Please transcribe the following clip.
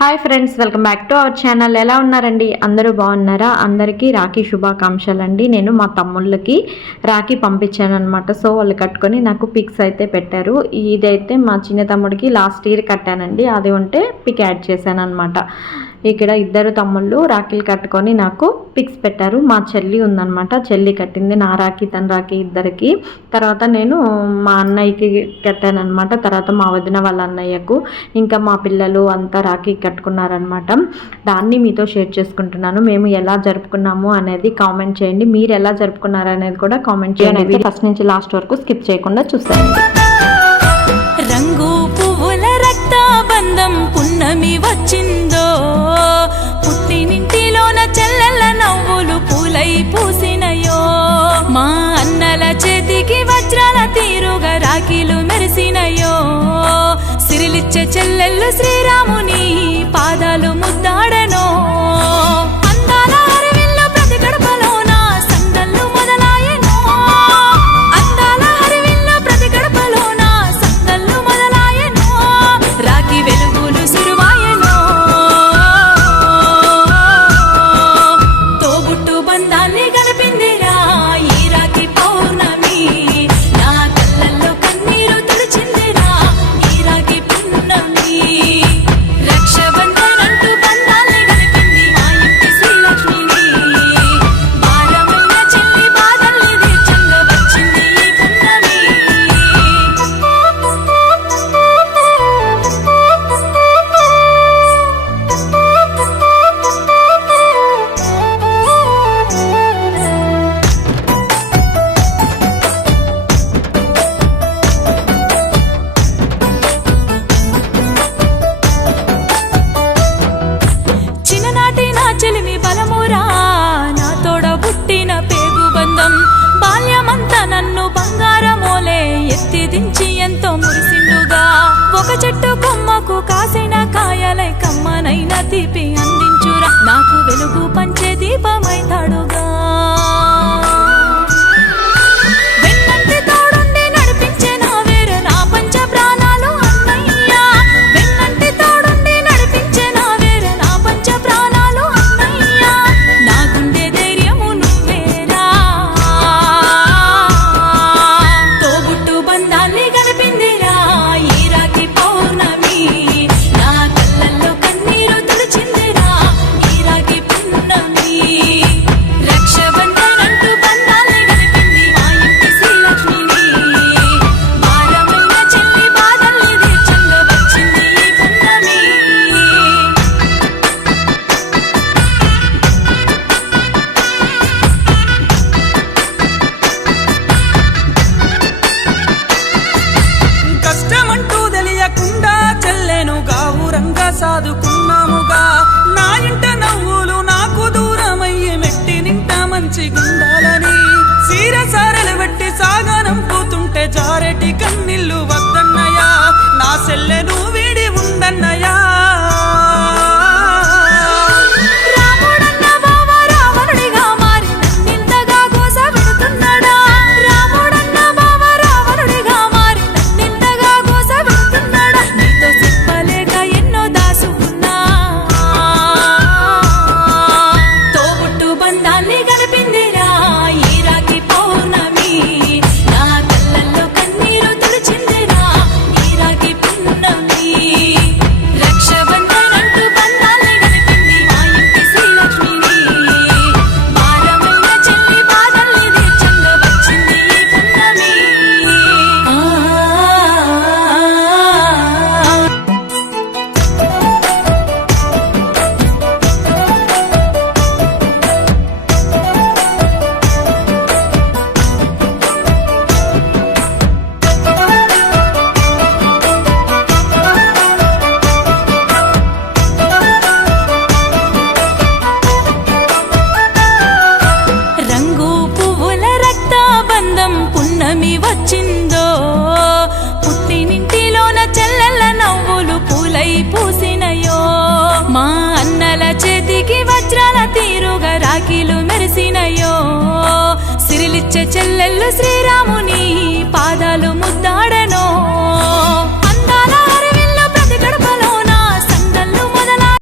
Hi friends welcome back to our channel ఎలా ఉన్నారండి? అందరూ బాగున్నారా? అందరికీ రాఖీ శుభాకాంక్షలు అండి నేను మా తమ్ముళ్ళకి రాఖీ పంపించాను అనమాట సో వాళ్ళు కట్టుకొని నాకు పిక్స్ అయితే పెట్టారు. ఇదైతే మా చిన్న తమ్ముడికి లాస్ట్ ఇయర్ కట్టానండి. అది ఉంటే పిక్ యాడ్ చేశాను అనమాట ఇక్కడ ఇద్దరు తమ్ముళ్ళు రాఖీలు కట్టుకొని నాకు పిక్స్ పెట్టారు. మా చెల్లి ఉందన్నమాట. చెల్లి కట్టింది నా రాఖీ తన రాఖీ ఇద్దరికి. తర్వాత నేను మా అన్నయ్యకి కట్టాను అనమాట తర్వాత మా వదిన వాళ్ళ అన్నయ్యకు. ఇంకా మా పిల్లలు అంతా రాఖీ కట్టుకున్నారనమాట దాన్ని మీతో షేర్ చేసుకుంటున్నాను. మేము ఎలా జరుపుకున్నాము అనేది కామెంట్ చేయండి. మీరు ఎలా జరుపుకున్నారు అనేది కూడా కామెంట్ చేయండి. ఫస్ట్ నుంచి లాస్ట్ వరకు స్కిప్ చేయకుండా చూస్తాను ఆనందం పున్నమి వచ్చిందో పుట్టినింటిలోన చెల్లెల నవ్వులు పూలై పూసినయో. మా అన్నల చేతికి వజ్రాల తీరుగా రాఖీలు మెరిసినయో. సిరిలిచ్చే చెల్లెళ్ళు శ్రీరాముని ఎత్తి ఎంతో మురిసిండుగా. ఒక చెట్టు కొమ్మకు కాసిన కాయలై కమ్మనైన తీపి The. చెల్లెళ్ళు శ్రీరాముని.